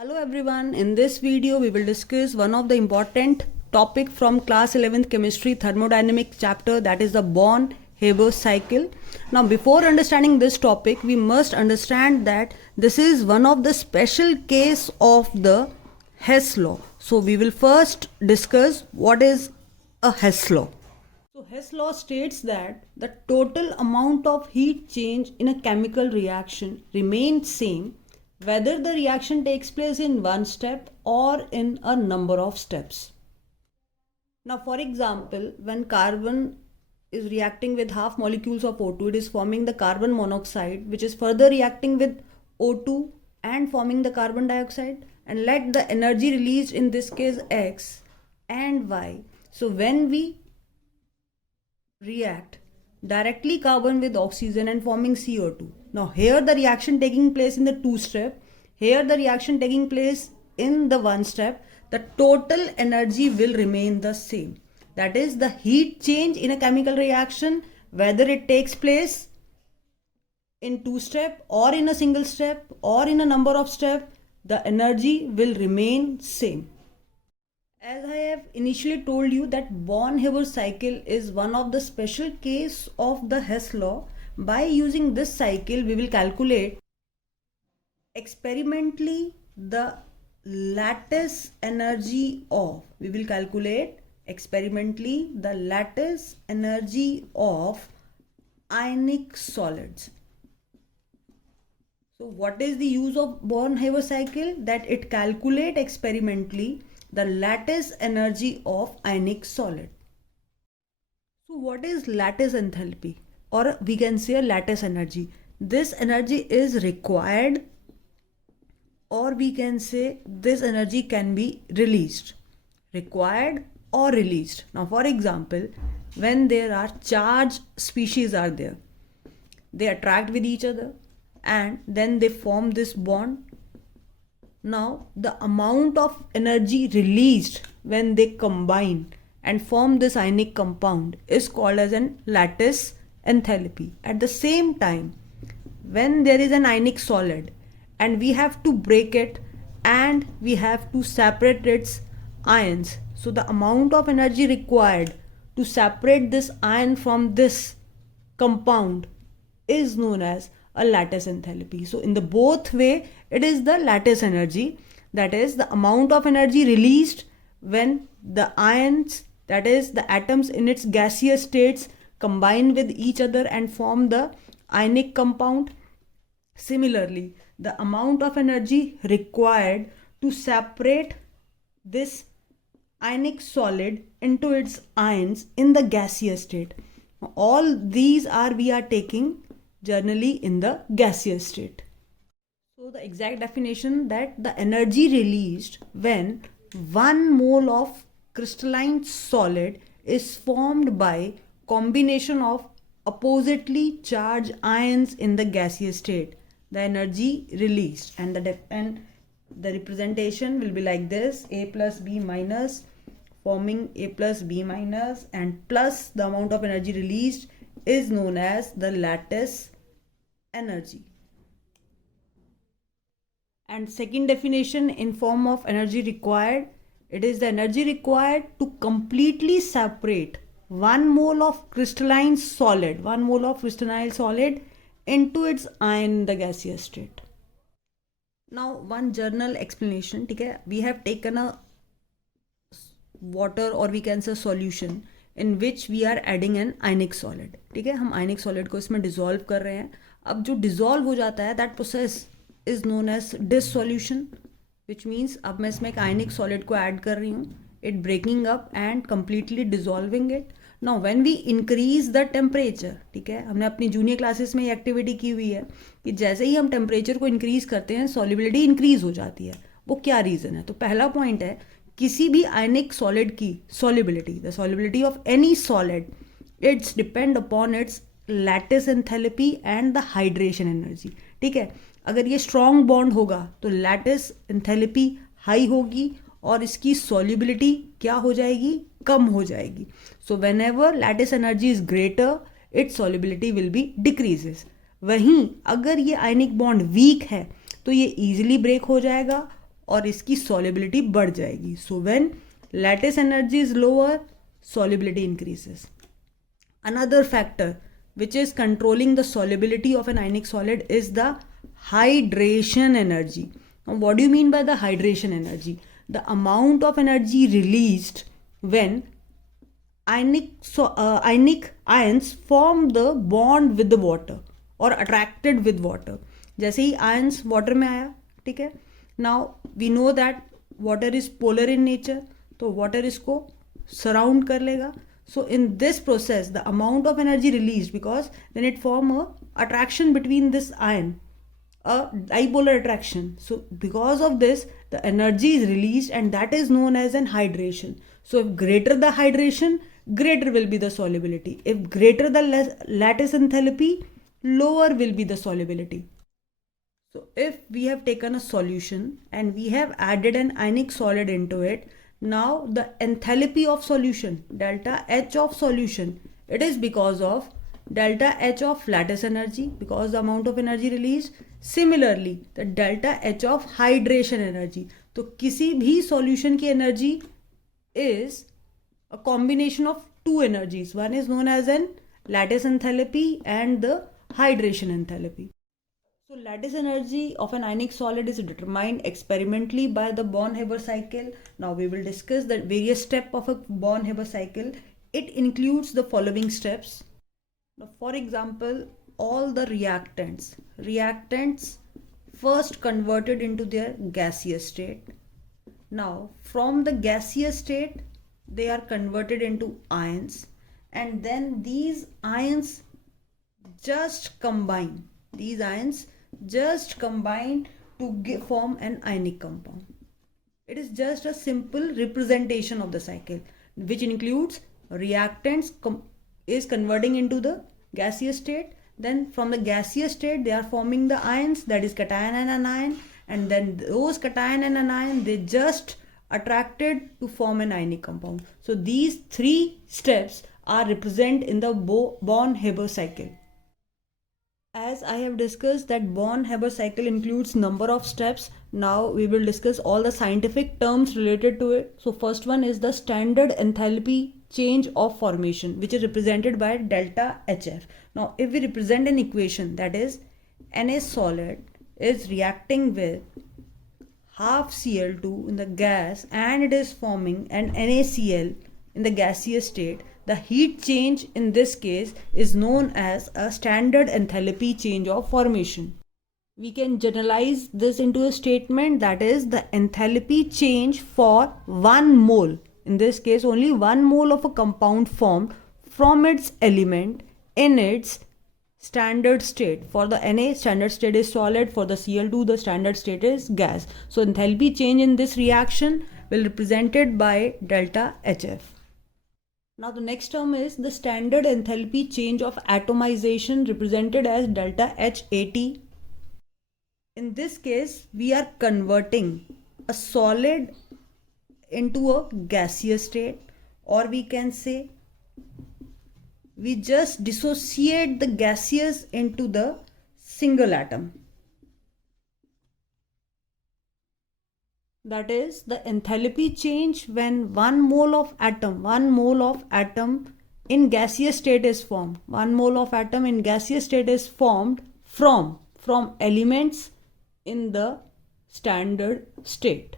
Hello everyone, in this video we will discuss one of the important topic from class 11th chemistry thermodynamics chapter, that is the Born-Haber cycle. Now before understanding this topic we must understand that this is one of the special case of the Hess law. So we will first discuss what is a Hess law. So Hess law states that the total amount of heat change in a chemical reaction remains same whether the reaction takes place in one step or in a number of steps. Now for example, when carbon is reacting with half molecules of O2, it is forming the carbon monoxide, which is further reacting with O2 and forming the carbon dioxide, and let the energy released in this case X and Y. So when we react directly carbon with oxygen and forming CO2. Now here the reaction taking place in the two step, here the reaction taking place in the one step, the total energy will remain the same. That is the heat change in a chemical reaction, whether it takes place in two step or in a single step or in a number of step, the energy will remain same. As I have initially told you that Born-Haber cycle is one of the special case of the Hess law. By using this cycle, we will calculate experimentally the lattice energy of, ionic solids. So what is the use of Born-Haber cycle? That it calculate experimentally the lattice energy of ionic solid. So what is lattice enthalpy, or we can say lattice energy? This energy is required, or we can say this energy can be released, required or released. Now for example, when there are charged species are there, they attract with each other and then they form this bond. Now the amount of energy released when they combine and form this ionic compound is called as an lattice enthalpy. At the same time, when there is an ionic solid and we have to break it and we have to separate its ions, so the amount of energy required to separate this ion from this compound is known as a lattice enthalpy. So in the both way, it is the lattice energy, that is the amount of energy released when the ions, that is the atoms in its gaseous states, combine with each other and form the ionic compound. Similarly, the amount of energy required to separate this ionic solid into its ions in the gaseous state. All these we are taking generally in the gaseous state. So the exact definition, that the energy released when 1 mole of crystalline solid is formed by combination of oppositely charged ions in the gaseous state, the energy released, and the representation will be like this: A plus B minus, forming A plus B minus, and plus the amount of energy released is known as the lattice energy. And second definition in form of energy required, it is the energy required to completely separate 1 mole of crystalline solid, into its ion in the gaseous state. Now one journal explanation, okay? We have taken a water, or we can say solution, in which we are adding an ionic solid, ठीक है? हम ionic solid को इसमें dissolve कर रहे हैं. अब जो dissolve हो जाता है, that process is known as dissolution, which means अब मैं इसमें एक ionic solid को add कर रही हूँ, it breaking up and completely dissolving it. Now when we increase the temperature, ठीक है, हमने अपनी जूनियर क्लासेस में ये एक्टिविटी की हुई है कि जैसे ही हम टेम्परेचर को इंक्रीज करते हैं सॉल्युबिलिटी इंक्रीज हो जाती है. वो क्या रीज़न है? तो पहला पॉइंट है, किसी भी आयनिक सॉलिड की solubility, the solubility of any solid, it's depend upon its lattice enthalpy and the hydration energy. ठीक है, अगर ये स्ट्रॉन्ग बॉन्ड होगा तो लैटिस एंथैल्पी हाई होगी और इसकी सॉल्युबिलिटी क्या हो जाएगी? कम हो जाएगी. So when ever lattice energy is greater, it's solubility will be decreases. वहीं अगर ये आयनिक बॉन्ड वीक है तो ये ईजिली ब्रेक हो जाएगा और इसकी solubility बढ़ जाएगी. So when lattice energy is lower, solubility increases. Another factor which is controlling the solubility of an ionic solid is the hydration energy. Now, what do you mean by the hydration energy? The amount of energy released when ionic ions form the bond with the water or attracted with water. जैसे ही ions water में आया, ठीक है. Now we know that water is polar in nature, तो water इसको surround कर लेगा. So in this process, the amount of energy released, because then it form a attraction between this ion, a dipolar attraction. So because of this, the energy is released, and that is known as an hydration. So if greater the hydration, greater will be the solubility. If greater the lattice enthalpy, lower will be the solubility. So if we have taken a solution and we have added an ionic solid into it, now the enthalpy of solution, delta H of solution, it is because of delta H of lattice energy, because the amount of energy released. Similarly, the delta H of hydration energy. तो किसी भी solution की energy is a combination of two energies. One is known as an lattice enthalpy and the hydration enthalpy. So lattice energy of an ionic solid is determined experimentally by the Born-Haber cycle. Now we will discuss the various steps of a Born-Haber cycle. It includes the following steps. Now, for example, all the reactants first converted into their gaseous state. Now from the gaseous state, they are converted into ions, and then these ions just combine. These ions just combine to form an ionic compound. It is just a simple representation of the cycle, which includes reactants is converting into the gaseous state. Then from the gaseous state, they are forming the ions, that is cation and anion, and then those cation and anion, they just attracted to form an ionic compound. So these three steps are represented in the Born-Haber cycle. As I have discussed that Born-Haber cycle includes number of steps, now we will discuss all the scientific terms related to it. So first one is the standard enthalpy change of formation, which is represented by delta HF. Now if we represent an equation, that is Na solid is reacting with half Cl2 in the gas and it is forming an NaCl in the gaseous state, the heat change in this case is known as a standard enthalpy change of formation. We can generalize this into a statement, that is the enthalpy change for 1 mole. In this case, only 1 mole of a compound formed from its element in its standard state. For the Na, standard state is solid. For the Cl2, the standard state is gas. So enthalpy change in this reaction will be represented by delta HF. Now the next term is the standard enthalpy change of atomization, represented as delta HAT. In this case, we are converting a solid into a gaseous state, or we can say we just dissociate the gaseous into the single atom. That is the enthalpy change when 1 mole of atom in gaseous state is formed. 1 mole of atom in gaseous state is formed from elements in the standard state.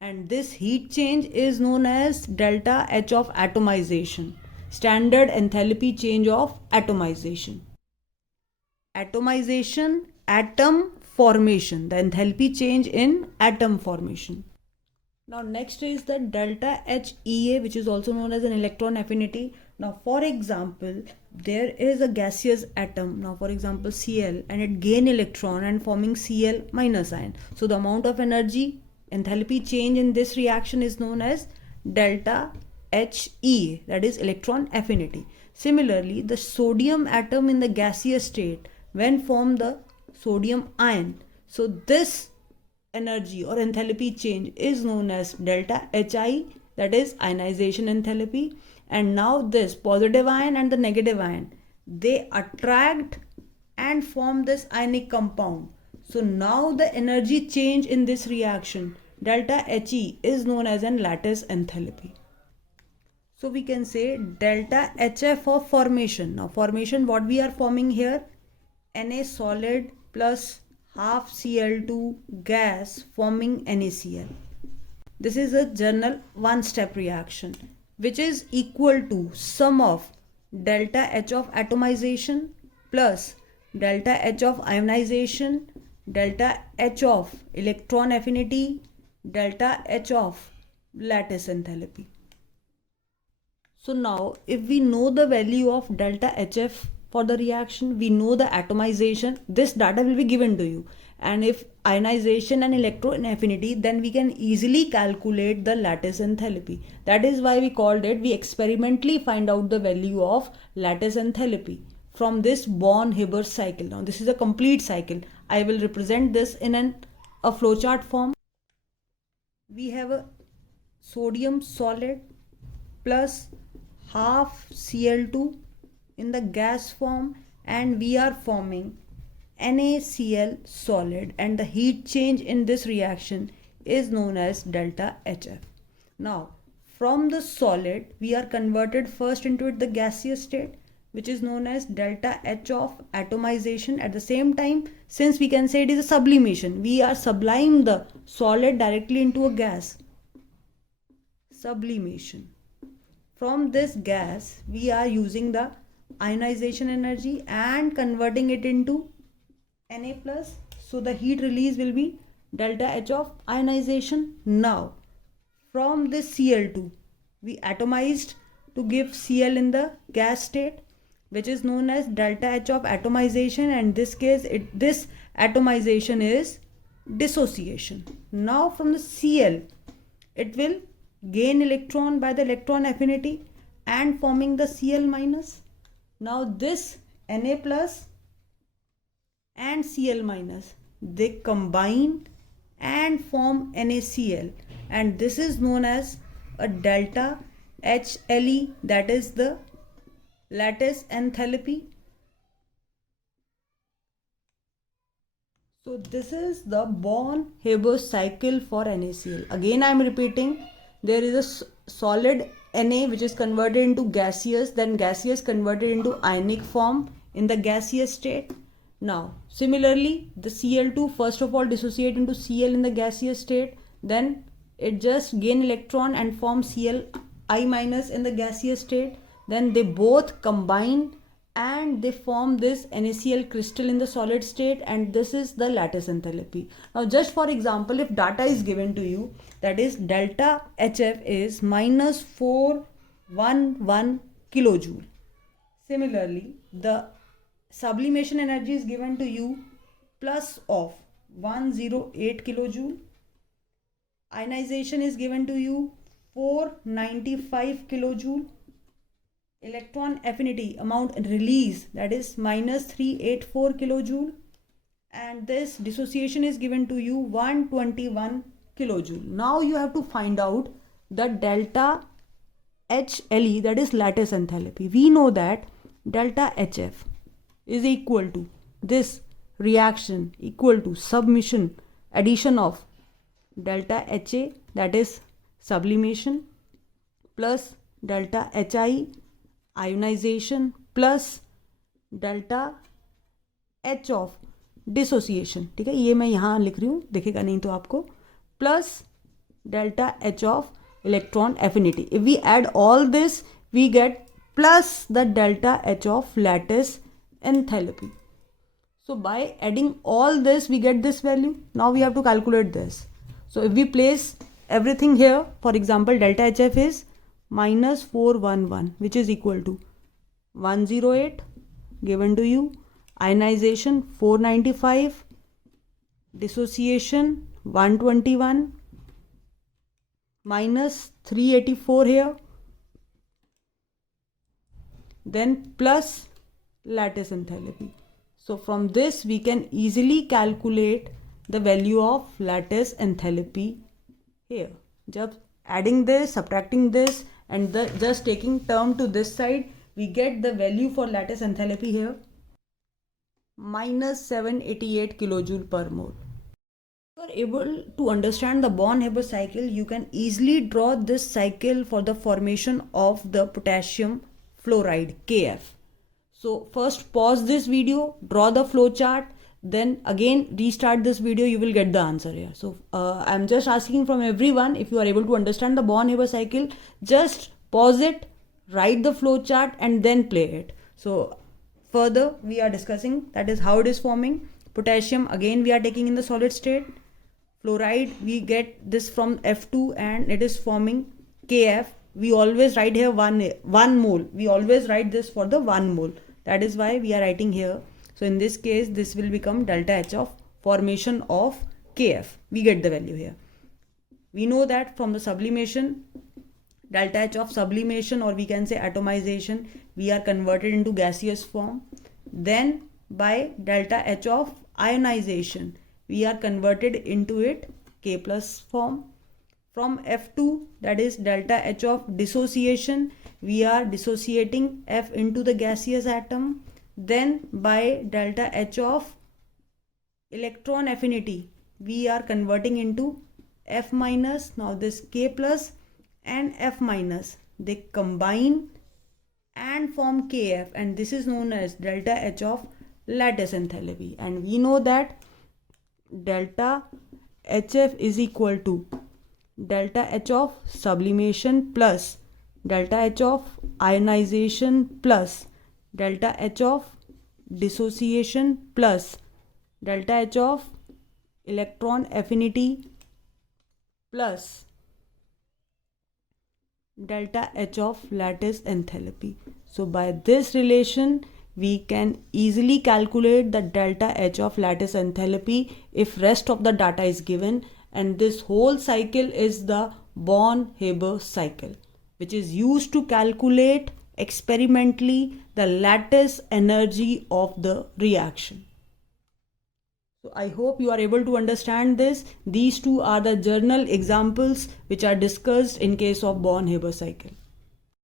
And this heat change is known as delta H of atomization. Standard enthalpy change of atomization. Atomization, atom formation, the enthalpy change in atom formation. Now next is the delta HEA, which is also known as an electron affinity. Now for example, there is a gaseous atom, now for example Cl, and it gain electron and forming Cl minus ion. So the amount of energy, enthalpy change in this reaction is known as delta HE, that is electron affinity. Similarly, the sodium atom in the gaseous state, when form the sodium ion, so this energy or enthalpy change is known as delta HI, that is ionization enthalpy. And now this positive ion and the negative ion, they attract and form this ionic compound. So now the energy change in this reaction, delta He, is known as an lattice enthalpy. So we can say delta HF of formation. Now formation, what we are forming here, Na solid plus half Cl2 gas forming NaCl. This is a general one-step reaction which is equal to sum of delta H of atomization plus delta H of ionization, delta H of electron affinity, delta H of lattice enthalpy. So now if we know the value of delta HF for the reaction, we know the atomization, this data will be given to you. And if ionization and electron affinity, then we can easily calculate the lattice enthalpy. That is why we called it, we experimentally find out the value of lattice enthalpy from this Born-Haber cycle. Now this is a complete cycle. I will represent this in a flowchart form. We have a sodium solid plus half Cl2 in the gas form, and we are forming NaCl solid, and the heat change in this reaction is known as delta HF. Now from the solid we are converted first into the gaseous state, which is known as delta H of atomization. At the same time, since we can say it is a sublimation, we are subliming the solid directly into a gas. Sublimation. From this gas we are using the ionization energy and converting it into Na plus. So the heat release will be delta H of ionization. Now from this Cl2 we atomized to give Cl in the gas state, which is known as delta H of atomization, and in this case this atomization is dissociation. Now from the Cl it will gain electron by the electron affinity and forming the Cl minus. Now this Na plus and Cl minus, they combine and form NaCl, and this is known as a delta HLE, that is the lattice enthalpy. So this is the Born-Haber cycle for NaCl. Again I am repeating, there is a solid Na which is converted into gaseous, then gaseous converted into ionic form in the gaseous state. Now similarly the Cl2 first of all dissociate into Cl in the gaseous state, then it just gain electron and form Cl I minus in the gaseous state, then they both combine and they form this NaCl crystal in the solid state, and this is the lattice enthalpy. Now just for example, if data is given to you, that is delta HF is minus 411 kilojoule. Similarly the sublimation energy is given to you plus of 108 kilojoule. Ionization is given to you 495 kilojoule. Electron affinity amount release, that is minus 384 kilojoule, and this dissociation is given to you 121 kilojoule. Now you have to find out the delta HLE, that is lattice enthalpy. We know that delta HF is equal to this reaction equal to submission addition of delta HA, that is sublimation, plus delta HI ionization, plus delta H of dissociation. ठीक है, ये मैं यहाँ लिख रही हूँ, दिखेगा नहीं तो आपको, plus delta H of electron affinity. If we add all this, we get plus the delta H of lattice enthalpy. So by adding all this we get this value. Now we have to calculate this. So if we place everything here, for example delta HF is minus 411, which is equal to 108 given to you, ionization 495, dissociation 121, minus 384 here, then plus lattice enthalpy. So from this we can easily calculate the value of lattice enthalpy here. Just adding this, subtracting this, and just taking term to this side, we get the value for lattice enthalpy here. minus 788 kilojoule per mole. If you are able to understand the Born-Haber cycle, you can easily draw this cycle for the formation of the potassium fluoride KF. So first pause this video, draw the flow chart, then again restart this video, you will get the answer here. So I'm just asking from everyone, if you are able to understand the Born-Haber cycle, just pause it, write the flow chart and then play it. So further we are discussing, that is how it is forming. Potassium again we are taking in the solid state. Fluoride we get this from F2 and it is forming KF. We always write here 1 mole. We always write this for the 1 mole. That is why we are writing here. So in this case, this will become delta H of formation of KF. We get the value here. We know that from the sublimation, delta H of sublimation, or we can say atomization, we are converted into gaseous form. Then by delta H of ionization, we are converted into it K plus form. From F2, that is delta H of dissociation, we are dissociating F into the gaseous atom. Then by delta H of electron affinity, we are converting into F minus. Now this K plus and F minus, they combine and form KF, and this is known as delta H of lattice enthalpy. And we know that delta HF is equal to delta H of sublimation plus delta H of ionization plus delta H of dissociation plus delta H of electron affinity plus delta H of lattice enthalpy. So by this relation, we can easily calculate the delta H of lattice enthalpy if rest of the data is given, and this whole cycle is the Born-Haber cycle, which is used to calculate experimentally the lattice energy of the reaction. So I hope you are able to understand this. These two are the journal examples which are discussed in case of Born-Haber cycle.